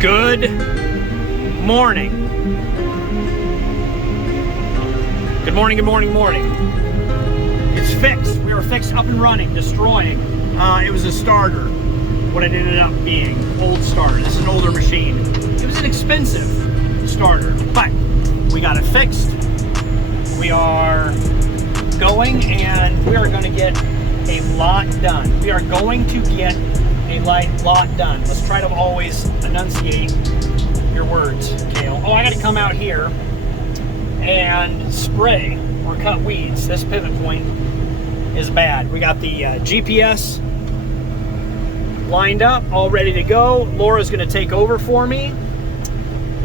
Good morning. Good morning, good morning, morning. It's fixed. We were fixed, up and running, destroying. It was a starter, what it ended up being. Old starter. This is an older machine. It was an expensive starter, but we got it fixed. We are going, and we are going to get a lot done. We are going to get a lot done. Let's try to always enunciate your words, Cale. Oh, I got to come out here and spray or cut weeds. This pivot point is bad. We got the GPS lined up, all ready to go. Laura's going to take over for me,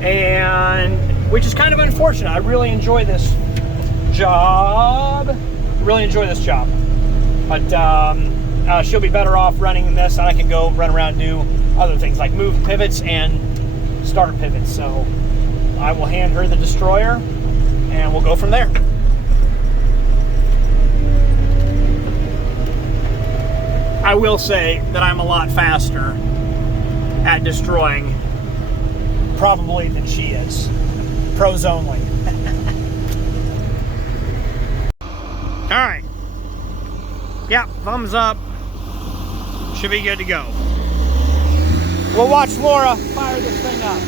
and which is kind of unfortunate. I really enjoy this job. But she'll be better off running this, and I can go run around and do other things like move pivots and start pivots. So I will hand her the destroyer and we'll go from there. I will say that I'm a lot faster at destroying probably than she is. Pros only. All right. Yeah, thumbs up. Should be good to go. We'll watch Laura fire this thing up.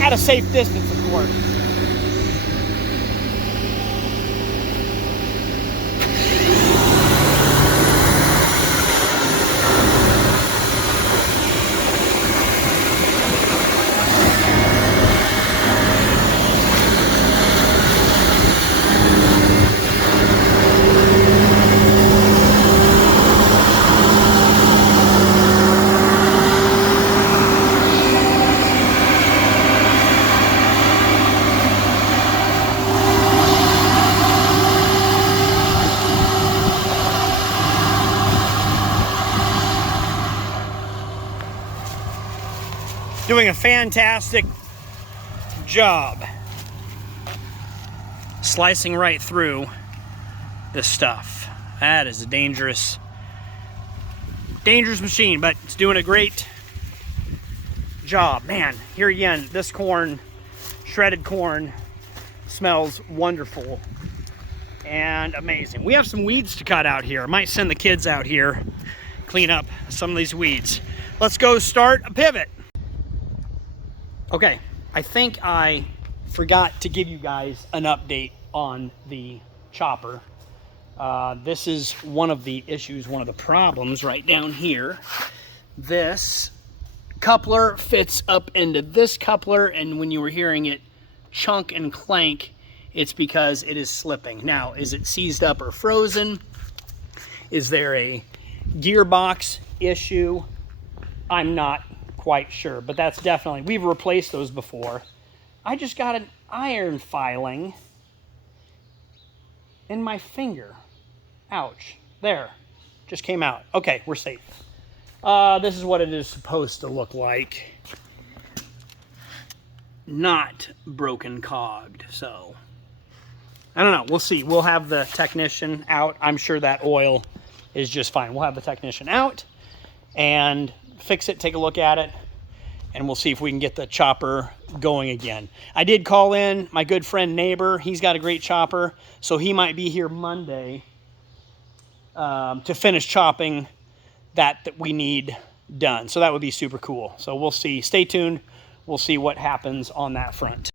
At a safe distance, of course. Doing a fantastic job slicing right through this stuff. That is a dangerous machine, but it's doing a great job. Man, here again, this corn, shredded corn, smells wonderful and amazing. We have some weeds to cut out here. I might send the kids out here, clean up some of these weeds. Let's go start a pivot. Okay, I think I forgot to give you guys an update on the chopper. This is one of the issues, one of the problems right down here. This coupler fits up into this coupler, and when you were hearing it chunk and clank, it's because it is slipping. Now, is it seized up or frozen? Is there a gearbox issue? I'm not quite sure, but that's definitely, we've replaced those before. I just got an iron filing in my finger. Ouch. There. Just came out. Okay, we're safe. This is what it is supposed to look like. Not broken cogged, so I don't know. We'll see. We'll have the technician out. I'm sure that oil is just fine. We'll have the technician out and fix it, take a look at it, and we'll see if we can get the chopper going again. I did call in my good friend neighbor. He's got a great chopper, so he might be here Monday to finish chopping that we need done. So that would be super cool. So we'll see. Stay tuned. We'll see what happens on that front.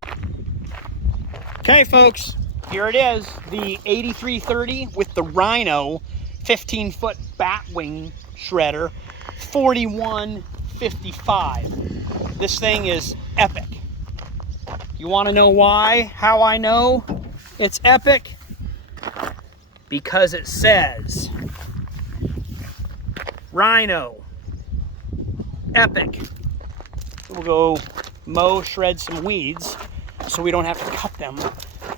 Okay, folks, here it is. The 8330 with the Rhino 15-foot batwing shredder. 4155. This thing is epic. You want to know why? How I know it's epic? Because it says Rhino epic. We'll go mow, shred some weeds so we don't have to cut them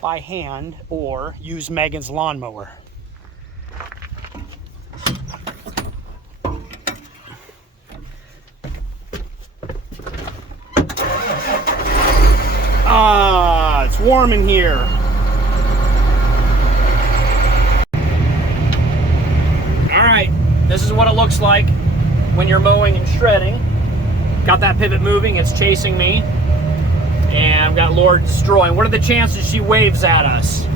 by hand or use Megan's lawnmower. Ah, it's warm in here. All right, this is what it looks like when you're mowing and shredding. Got got that pivot moving. It's chasing me. And I've got Laura destroying. What are the chances she waves at us?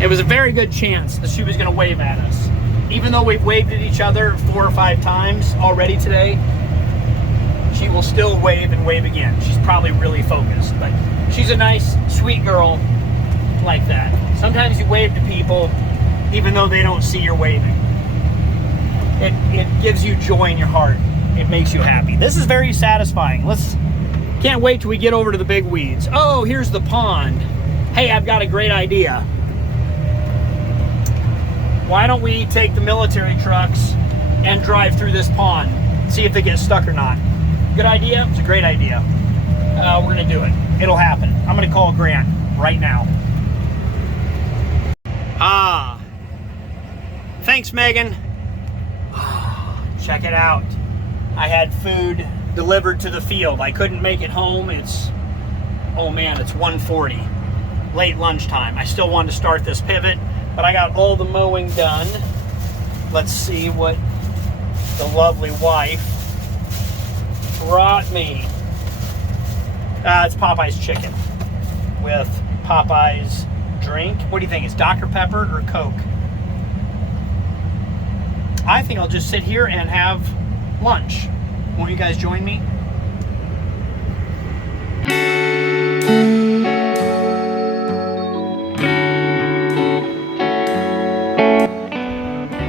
It was a very good chance that she was going to wave at us. Even though we've waved at each other 4 or 5 times already today, she will still wave and wave again. She's probably really focused, but she's a nice, sweet girl like that. Sometimes you wave to people even though they don't see you're waving. It gives you joy in your heart. It makes you happy. This is very satisfying. Can't wait till we get over to the big weeds. Oh, here's the pond. Hey, I've got a great idea. Why don't we take the military trucks and drive through this pond, see if they get stuck or not? Good idea? It's a great idea. We're gonna do it. It'll happen. I'm gonna call Grant right now. Thanks, Megan. Check it out. I had food delivered to the field. I couldn't make it home. Oh man, it's 1:40, late lunchtime. I still wanted to start this pivot, but I got all the mowing done. Let's see what the lovely wife brought me. It's Popeye's chicken with Popeye's drink. What do you think? It's Dr. Pepper or Coke? I think I'll just sit here and have lunch. Won't you guys join me?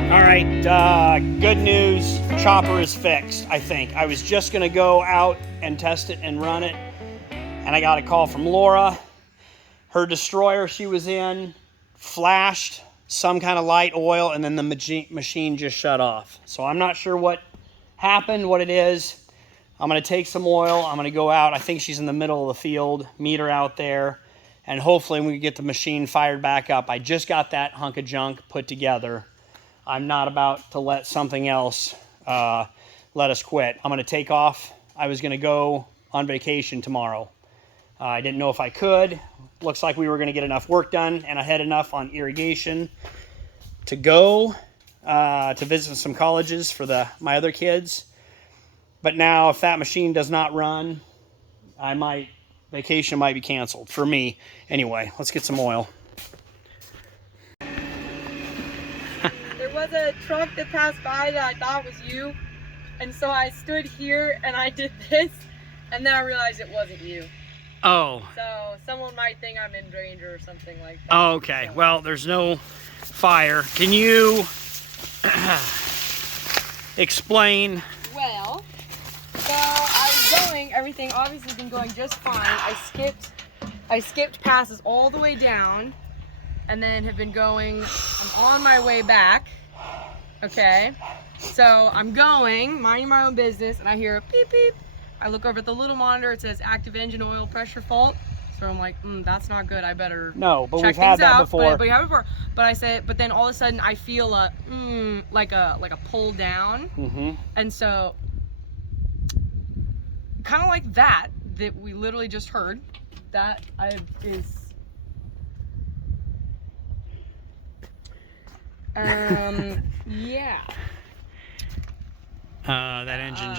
All right, good news. Chopper is fixed, I think. I was just gonna go out and test it and run it, and I got a call from Laura. Her destroyer she was in flashed some kind of light oil, and then the machine just shut off. So I'm not sure what happened, what it is. I'm gonna take some oil, I'm gonna go out. I think she's in the middle of the field, meet her out there, and hopefully we can get the machine fired back up. I just got that hunk of junk put together. I'm not about to let something else let us quit. I'm gonna take off. I was gonna go on vacation tomorrow. I didn't know if I could. Looks like we were gonna get enough work done, and I had enough on irrigation to go to visit some colleges for my other kids. But now if that machine does not run, vacation might be canceled for me. Anyway, let's get some oil. There was a truck that passed by that I thought was you, and so I stood here and I did this, and then I realized it wasn't you. Oh. So someone might think I'm in danger or something like that. Oh, okay. So. Well, there's no fire. Can you explain? Well, so I was going, everything obviously been going just fine. I skipped passes all the way down, and then have been going. I'm on my way back. Okay. So I'm going, minding my own business, and I hear a beep beep. I look over at the little monitor, it says active engine oil pressure fault. So I'm like, that's not good. I better but check we've had that out. before. But we have it before. But I said, but then all of a sudden I feel like a pull down. Mm-hmm. And so kind of like that we literally just heard. That is yeah. That engine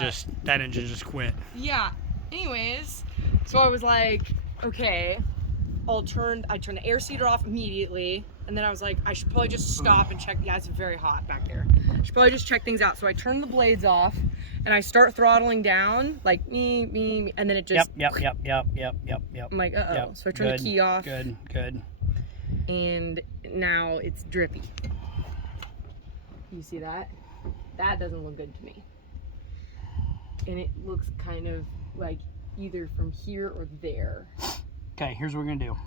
just quit. Yeah. Anyways, so I was like, okay, I turned the air seeder off immediately, and then I was like, I should probably just stop and check. Yeah, it's very hot back there. I should probably just check things out. So I turned the blades off, and I start throttling down, like me, and then it just. Yep. I'm like, uh-oh. Yep. So I turned the key off. Good. And now it's drippy. You see that? That doesn't look good to me. And it looks kind of like either from here or there. Okay, here's what we're gonna do.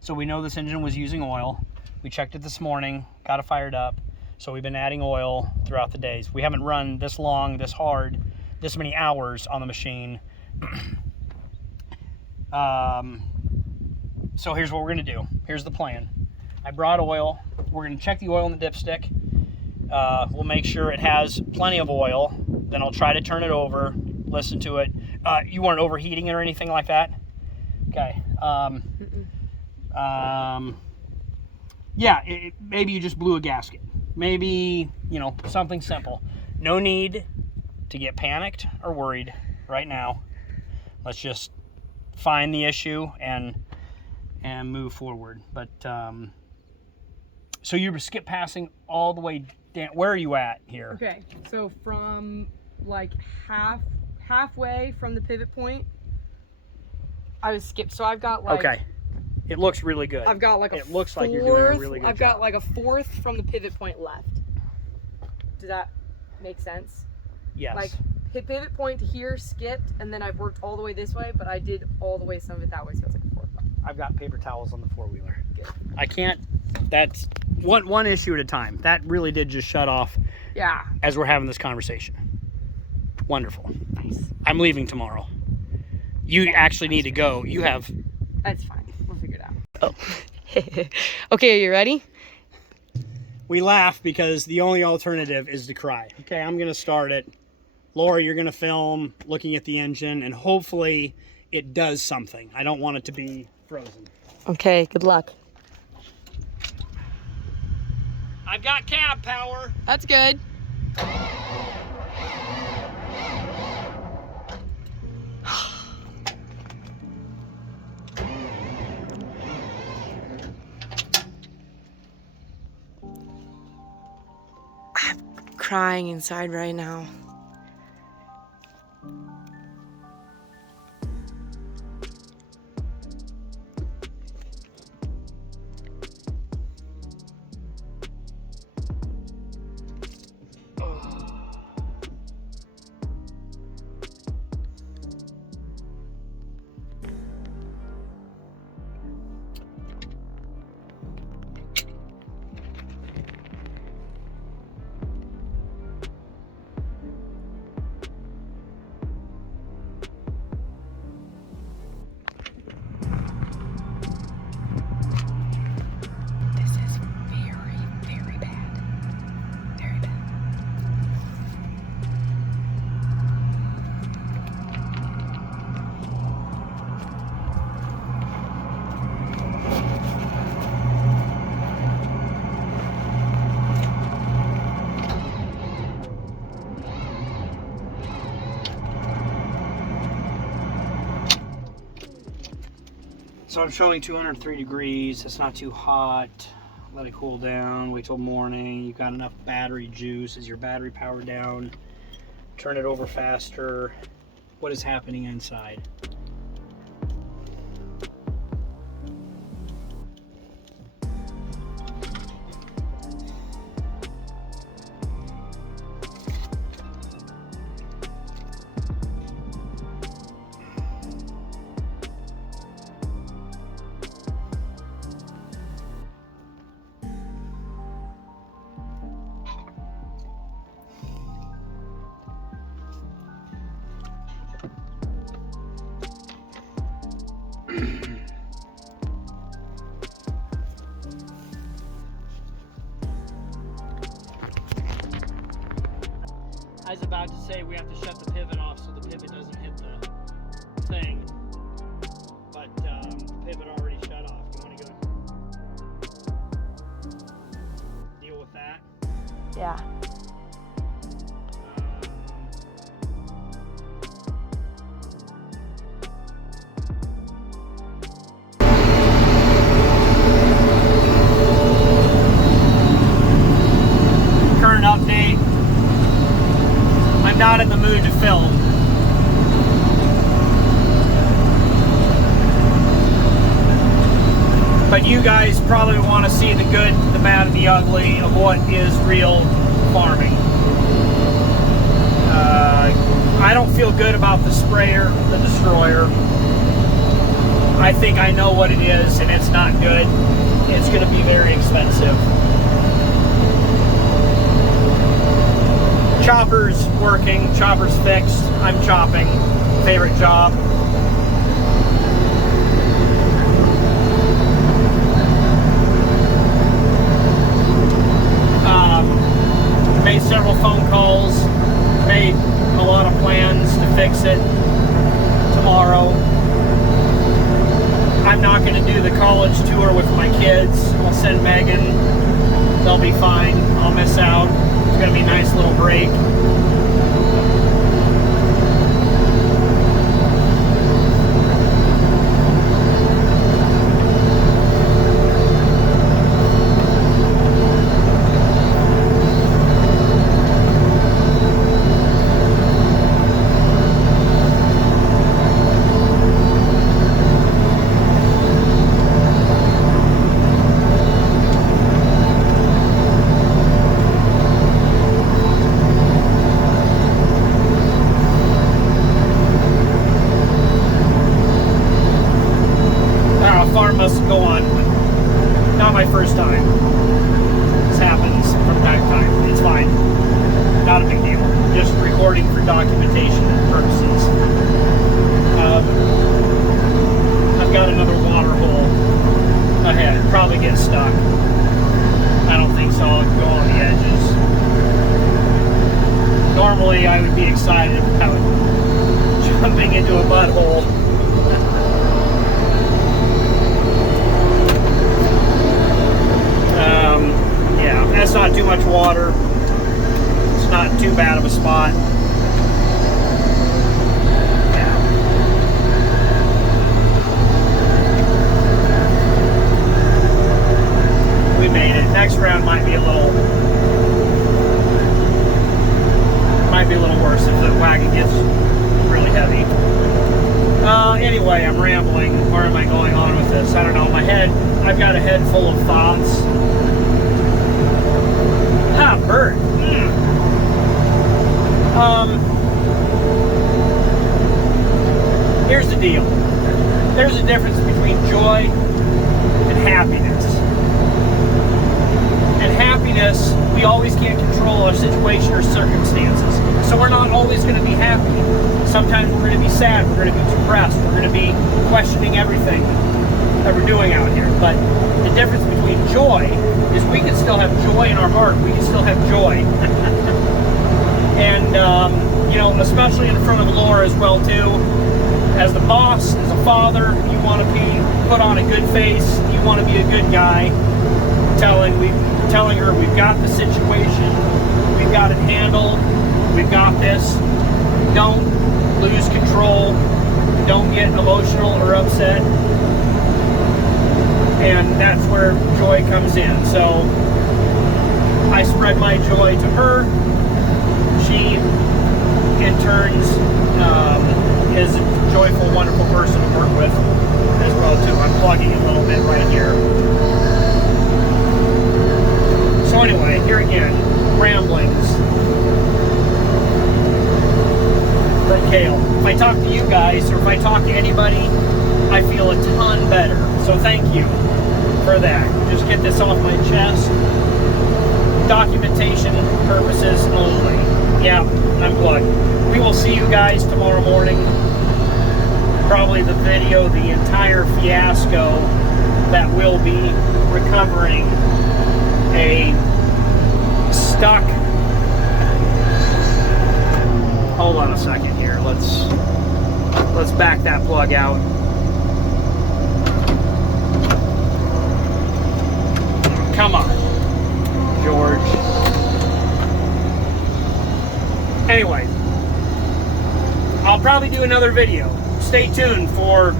So we know this engine was using oil. We checked it this morning, got it fired up. So we've been adding oil throughout the days. We haven't run this long, this hard, this many hours on the machine. So here's what we're gonna do. Here's the plan. I brought oil. We're gonna check the oil in the dipstick. We'll make sure it has plenty of oil. Then I'll try to turn it over, listen to it. You weren't overheating it or anything like that? Okay. Yeah, maybe you just blew a gasket. maybe, you know, something simple. No need to get panicked or worried right now. Let's just find the issue and move forward. But so you skip passing all the way down. Where are you at here? Okay, so from like halfway from the pivot point, I was skipped. So I've got like, okay, it looks really good. I've got like a it looks fourth, like you're doing a really good I've job. got like a fourth from the pivot point left. Does that make sense? Yes. Like pivot point to here, skipped, and then I've worked all the way this way, but I did all the way some of it that way, so it's like a fourth left. I've got paper towels on the four-wheeler. Good. I can't, that's one issue at a time. That really did just shut off as we're having this conversation. Wonderful. Nice. I'm leaving tomorrow. You actually need to go. You have... That's fine. We'll figure it out. Oh. Okay, are you ready? We laugh because the only alternative is to cry. Okay, I'm going to start it. Laura, you're going to film looking at the engine, and hopefully it does something. I don't want it to be frozen. Okay, good luck. I've got cab power. That's good. I'm crying inside right now. So I'm showing 203 degrees. It's not too hot. Let it cool down. Wait till morning. You've got enough battery juice. Is your battery powered down? Turn it over faster. What is happening inside? I was about to say we have to shut the pivot off so the pivot doesn't hit the thing, but the pivot already shut off. You want to go deal with that? Yeah. Current update. I'm not in the mood to film. But you guys probably want to see the good, the bad, and the ugly of what is real farming. I don't feel good about the sprayer, the destroyer. I think I know what it is, and it's not good. It's going to be very expensive. Chopper's working, chopper's fixed. I'm chopping. Favorite job. Made several phone calls, made a lot of plans to fix it tomorrow. I'm not going to do the college tour with my kids. I'll send Megan they'll be fine. I'll miss out. It's gonna be a nice little break. Farm must go on. Not my first time. This happens from time to time. It's fine. Not a big deal. Just recording for documentation purposes. I've got another water hole ahead. Probably get stuck. I don't think so. I'll go on the edges. Normally I would be excited about jumping into a mud hole. Yeah, that's not too much water. It's not too bad of a spot. Yeah. We made it. Next round might be a little worse if the wagon gets really heavy. Anyway, I'm rambling. Where am I going on with this? I don't know. I've got a head full of thoughts. Bird. Here's the deal. There's a difference between joy and happiness. And happiness, we always can't control our situation or circumstances. So we're not always going to be happy. Sometimes we're going to be sad, we're going to be depressed, we're going to be questioning everything that we're doing out here. But the difference between joy is we can still have joy in our heart. We can still have joy. And, you know, especially in front of the Lord as well, too. As the boss, as a father, you want to put on a good face. You want to be a good guy. Telling her we've got the situation. We've got it handled. We've got this. Don't lose control. Don't get emotional or upset. And that's where joy comes in. So I spread my joy to her. She, in turns, is a joyful, wonderful person to work with as well too. I'm plugging a little bit right here. So anyway, here again, ramblings from Cale. If I talk to you guys, or if I talk to anybody, I feel a ton better. So thank you for that. Just get this off my chest. Documentation purposes only. Yeah, unplugged. We will see you guys tomorrow morning. Probably the video, the entire fiasco that will be recovering a stuck. Hold on a second here. Let's back that plug out. Come on, George. Anyway, I'll probably do another video. Stay tuned for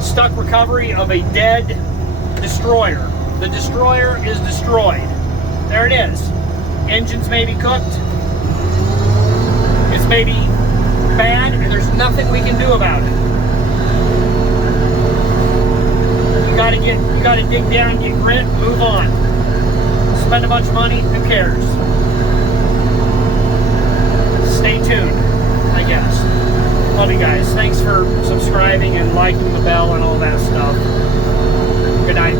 stuck recovery of a dead destroyer. The destroyer is destroyed. There it is. Engines may be cooked. It's maybe bad, and there's nothing we can do about it. You gotta dig down, get grit, move on. Spend a bunch of money, who cares? Stay tuned, I guess. Love you guys. Thanks for subscribing and liking the bell and all that stuff. Good night.